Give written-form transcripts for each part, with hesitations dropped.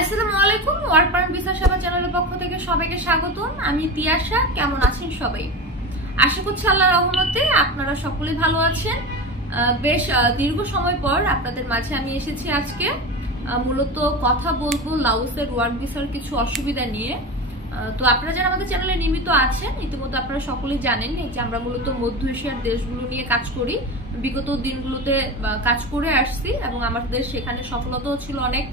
আসসালামু আলাইকুম। Work permit visa সেবা চ্যানেলের পক্ষ থেকে সবাইকে স্বাগতম। আমি তিয়াশা। কেমন আছেন সবাই? আশা করছি আল্লাহর রহমতে আপনারা সকলেই ভালো আছেন। বেশ দীর্ঘ সময় পর আপনাদের মাঝে আমি এসেছি আজকে। মূলত কথা বলবো লাওসের ওয়ার্ক ভিসার কিছু অসুবিধা নিয়ে। তো আপনারা যারা আমাদের চ্যানেলে নিয়মিত আছেন, ইতিমধ্যে আপনারা সকলেই জানেন যে আমরা মূলত মধ্য এশিয়ার দেশগুলো নিয়ে কাজ করি। বিগত দিনগুলোতে কাজ করে আসছি এবং আমাদের সেখানে সফলতাও ছিল অনেক।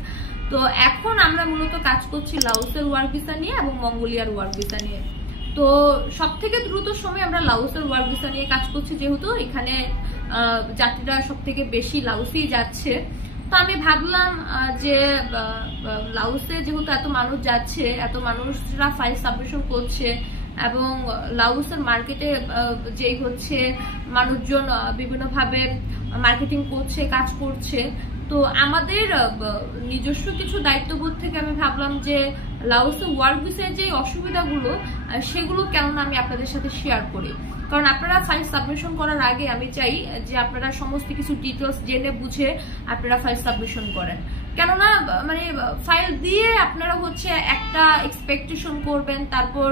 তো এখন আমরা মূলত কাজ করছি লাওসের ওয়ার্ক ভিসা নিয়ে এবং মঙ্গোলিয়ার ওয়ার্ক ভিসা নিয়ে। তো সব থেকে দ্রুত সময় আমরা লাওসের ওয়ার্ক ভিসা নিয়ে কাজ করছি, যেহেতু এখানে যাত্রীরা সব থেকে বেশি লাওসেই যাচ্ছে। তো আমি ভাবলাম যে লাওসে যেহেতু এত মানুষ যাচ্ছে, এত মানুষরা ফাইল সাবমিশন করছে এবং লাওসের মার্কেটে যেই হচ্ছে মানুষজন বিভিন্নভাবে মার্কেটিং করছে, কাজ করছে, তো আমাদের নিজস্ব কিছু দায়িত্ববোধ থেকে আমি ভাবলাম যে লাওসে ওয়ার্ক ভিসার যে অসুবিধাগুলো সেগুলো কেননা আমি আপনাদের সাথে শেয়ার করি। কারণ আপনারা ফাইল সাবমিশন করার আগে আমি চাই যে আপনারা সমস্ত কিছু ডিটেলস জেনে বুঝে আপনারা ফাইল সাবমিশন করেন। কেননা মানে ফাইল দিয়ে আপনারা হচ্ছে একটা এক্সপেকটেশন করবেন, তারপর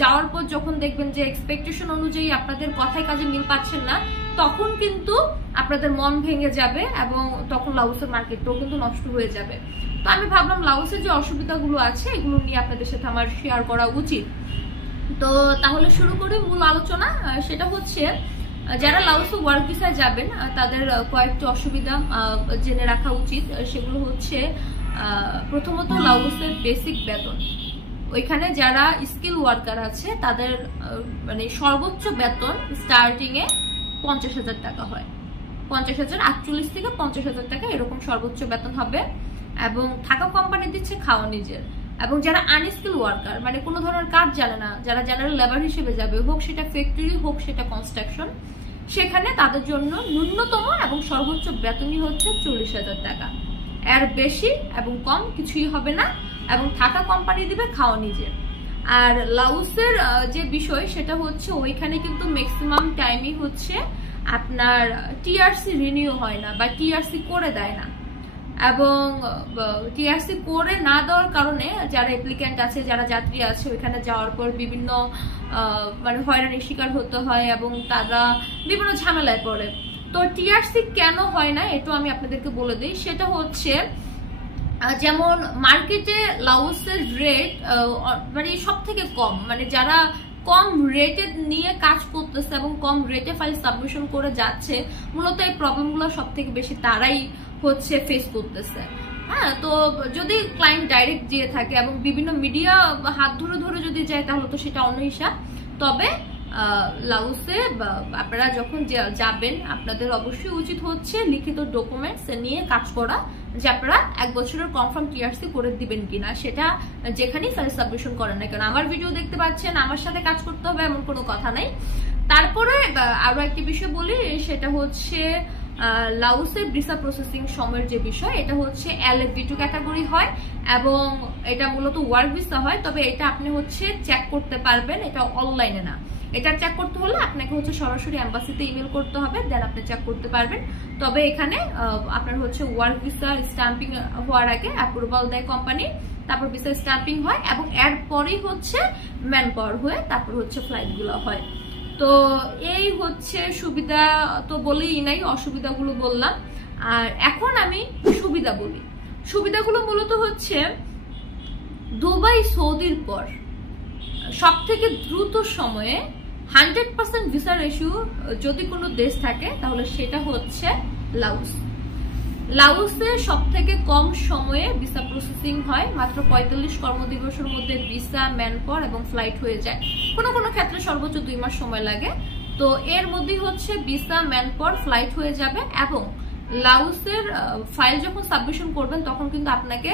যাওয়ার পর যখন দেখবেন যে এক্সপেকটেশন অনুযায়ী আপনাদের কথায় কাজে মিল পাচ্ছেন না, তখন কিন্তু আপনাদের মন ভেঙে যাবে এবং তখন লাওসের মার্কেটটাও কিন্তু নষ্ট হয়ে যাবে। তো আমি ভাবলাম লাওসের যে অসুবিধাগুলো আছে এগুলো নিয়ে আপনাদের সাথে আমার শেয়ার করা উচিত। তো তাহলে শুরু করি মূল আলোচনা। সেটা হচ্ছে যারা লাওসে ওয়ার্ক ভিসায় যাবেন তাদের কয়েকটি অসুবিধা জেনে রাখা উচিত। সেগুলো হচ্ছে প্রথমত লাওসের বেসিক বেতন। ওইখানে যারা স্কিল ওয়ার্কার আছে তাদের মানে সর্বোচ্চ বেতন স্টার্টিং এ 50,000 টাকা হয়। 50,000, 48 থেকে 50,000 টাকা এরকম সর্বোচ্চ বেতন হবে। এবং থাকা কোম্পানি দিচ্ছে, খাওয়া নিজের। এবং যারা আনস্কিল ওয়ার্কার মানে কোনো ধরনের কাজ জানে না, যারা জেনারেল লেবার হিসেবে যাবে, হোক সেটা ফ্যাক্টরি হোক সেটা কনস্ট্রাকশন, সেখানে তাদের জন্য ন্যূনতম এবং সর্বোচ্চ বেতনই হচ্ছে 40,000 টাকা। এর বেশি এবং কম কিছুই হবে না। এবং থাকা কোম্পানি দিবে, খাওয়া নিজে। আর লাওসের যে বিষয় সেটা হচ্ছে ওইখানে কিন্তু ম্যাক্সিমাম টাইমই হচ্ছে আপনার টিআরসি রিনিউ হয় না বা টিআরসি করে দেয় না। এবং টিআরসি করে না দেওয়ার কারণে যারা অ্যাপ্লিক্যান্ট আছে, যারা যাত্রী আছে, ওইখানে যাওয়ার পর বিভিন্ন মানে হয়রানির শিকার হতে হয় এবং তারা বিভিন্ন ঝামেলায় পড়ে। তো টিআরসি কেন হয় না এটা আমি আপনাদেরকে বলে দিই। সেটা হচ্ছে যেমন মার্কেটে লাওসের রেট মানে সব থেকে কম, মানে যারা কম রেটে নিয়ে কাজ করতেছে এবং কম রেটে ফাইল সাবমিশন করে যাচ্ছে, মূলত এই প্রবলেমগুলো সব থেকে বেশি তারাই হচ্ছে ফেস করতেছে। হ্যাঁ, তো যদি ক্লায়েন্ট ডাইরেক্ট যেয়ে থাকে এবং বিভিন্ন মিডিয়া হাত ধরে ধরে যদি যায় তাহলে তো সেটা অন্য হিসাব। তবে লাওসে আপনারা যখন যাবেন আপনাদের অবশ্যই উচিত হচ্ছে লিখিত ডকুমেন্টস নিয়ে কাজ করা, যে আপনারা 1 বছরের কনফার্ম টিআরসি করে দিবেন কিনা, সেটা যেখানেই ফাইল সাবমিশন করেন না কেন। আমার ভিডিও দেখতে পাচ্ছেন, আমার সাথে কাজ করতে হবে এমন কোনো কথা নাই। তারপরে আরো একটি বিষয় বলি, সেটা হচ্ছে লাওসের ভিসা প্রসেসিং সময়ের যে বিষয়, এটা হচ্ছে LF2 ক্যাটাগরি হয় এবং এটা মূলত ওয়ার্ক ভিসা হয়। তবে এটা আপনি হচ্ছে চেক করতে পারবেন, এটা অনলাইনে না। এটা চেক করতে হলে আপনাকে হচ্ছে সরাসরি এম্বাসিতে ইমেল করতে হবে, দেন আপনি চেক করতে পারবেন। তবে এখানে আপনার হচ্ছে ওয়ার্ক ভিসা স্ট্যাম্পিং হওয়ার আগে অ্যাপ্রুভাল দেয় কোম্পানি, তারপর ভিসা স্ট্যাম্পিং হয় এবং এরপরই হচ্ছে ম্যান পাওয়ার হয়ে তারপর হচ্ছে ফ্লাইটগুলো হয়। তো এই হচ্ছে সুবিধা, তো বলেই নাই, অসুবিধাগুলো বললাম। আর এখন আমি সুবিধা বলি। সুবিধাগুলো মূলত হচ্ছে দুবাই সৌদির পর সব থেকে দ্রুত সময়ে 100% ভিসা রেশিও যদি কোনো দেশ থাকে তাহলে সেটা হচ্ছে লাওস। লাওসে সব থেকে কম সময়ে ভিসা প্রসেসিং হয়, মাত্র 45 কর্মদিবসের মধ্যে ভিসা, ম্যানপাওয়ার এবং ফ্লাইট হয়ে যায়। কোনো কোনো ক্ষেত্রে সর্বোচ্চ 2 মাস সময় লাগে। তো এর মধ্যেই হচ্ছে ভিসা, ম্যানপাওয়ার, ফ্লাইট হয়ে যাবে। এবং লাওসের ফাইল যখন সাবমিশন করবেন তখন কিন্তু আপনাকে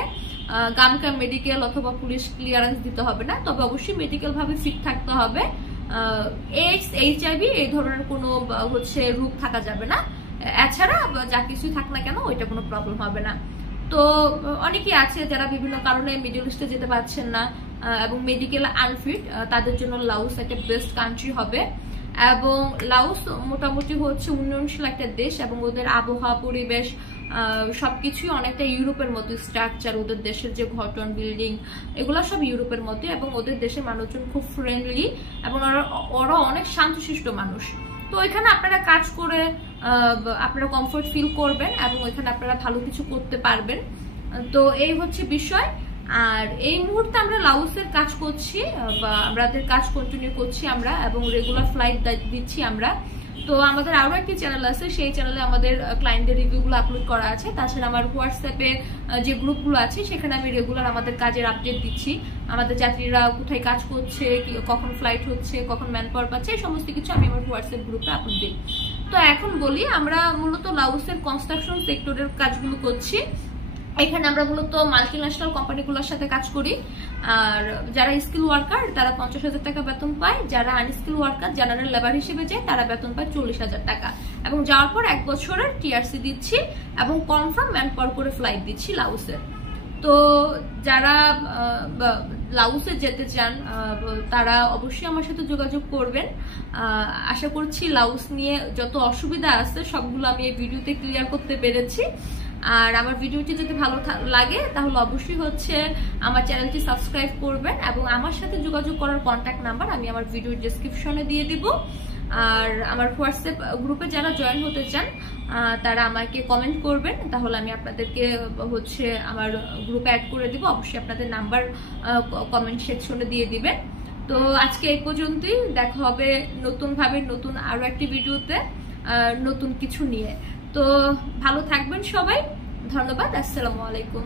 গামকা মেডিকেল অথবা পুলিশ ক্লিয়ারেন্স দিতে হবে না। তবে অবশ্যই মেডিকেল ভাবে ফিট থাকতে হবে। এইডস, HIV এই ধরনের কোনো হচ্ছে রোগ থাকা যাবে না। এছাড়া যা কিছুই থাক না কেন ওইটা কোনো প্রবলেম হবে না। তো অনেকেই আছে যারা বিভিন্ন কারণে মিডল ইস্টে যেতে পারছেন না এবং মেডিকেল আনফিট, তাদের জন্য লাওস একটা বেস্ট কান্ট্রি হবে। এবং লাওস মোটামুটি হচ্ছে উন্নয়নশীল একটা দেশ এবং ওদের আবহাওয়া, পরিবেশ সবকিছুই অনেকটা ইউরোপের মতো স্ট্রাকচার, ওদের দেশের যে গঠন বিল্ডিং এগুলো সব ইউরোপের মতো, এবং ওদের দেশের মানুষজন খুব ফ্রেন্ডলি এবং ওরা অনেক শান্তশিষ্ট মানুষ। তো এখানে আপনারা কাজ করে আপনারা কমফোর্ট ফিল করবেন এবং এখানে আপনারা ভালো কিছু করতে পারবেন। তো এই হচ্ছে বিষয়। আর এই মুহূর্তে আমরা লাউসের কাজ করছি বা আমাদের কাজ কন্টিনিউ করছি আমরা, এবং রেগুলার ফ্লাইট দিচ্ছি আমরা। তো আমাদের আরো একটি চ্যানেল আছে, সেই চ্যানেলে আমাদের ক্লায়েন্টদের রিভিউগুলো আপলোড করা আছে। তাছাড়া আমার হোয়াটসঅ্যাপে যে গ্রুপগুলো আছে সেখানে আমি রেগুলার আমাদের কাজের আপডেট দিচ্ছি, আমাদের যাত্রীরা কোথায় কাজ করছে, কখন ফ্লাইট হচ্ছে, কখন ম্যান পাওয়ার পাচ্ছে, এই সমস্ত কিছু আমি আমার হোয়াটসঅ্যাপ গ্রুপে আপলোড দিই। তো এখন বলি, আমরা মূলত লাউসের কনস্ট্রাকশন সেক্টরের কাজগুলো করছি। এখানে আমরা মূলত মাল্টিন্যাশনাল কোম্পানিগুলোর সাথে কাজ করি। আর যারা স্কিল ওয়ার্কার তারা 50,000 টাকা বেতন পায়, যারা আনস্কিল ওয়ার্কার জেনারেল লেবার হিসেবে যায় তারা বেতন পায় 40,000 টাকা, এবং যাওয়ার পর 1 বছরের টিআরসি দিচ্ছি এবং কনফার্ম ম্যান পাওয়ার করে ফ্লাইট দিচ্ছি লাউসের। তো যারা লাউসে যেতে চান তারা অবশ্যই আমার সাথে যোগাযোগ করবেন। আশা করছি লাউস নিয়ে যত অসুবিধা আছে সবগুলো আমি এই ভিডিওতে ক্লিয়ার করতে পেরেছি। আর আমার ভিডিওটি যদি ভালো লাগে তাহলে অবশ্যই হচ্ছে আমার চ্যানেলটি সাবস্ক্রাইব করবেন, এবং আমার সাথে যোগাযোগ করার কন্ট্যাক্ট নাম্বার আমি আমার ভিডিওর ডেসক্রিপশনে দিয়ে দিব। আর আমার হোয়াটসঅ্যাপ গ্রুপে যারা জয়েন হতে চান তারা আমাকে কমেন্ট করবেন, তাহলে আমি আপনাদেরকে হচ্ছে আমার গ্রুপে অ্যাড করে দিব। অবশ্যই আপনাদের নাম্বার কমেন্ট সেকশনে দিয়ে দিবেন। তো আজকে এই পর্যন্তই, দেখা হবে নতুনভাবে নতুন আরো একটি ভিডিওতে নতুন কিছু নিয়ে। তো ভালো থাকবেন সবাই, ধন্যবাদ, আসসালামু আলাইকুম।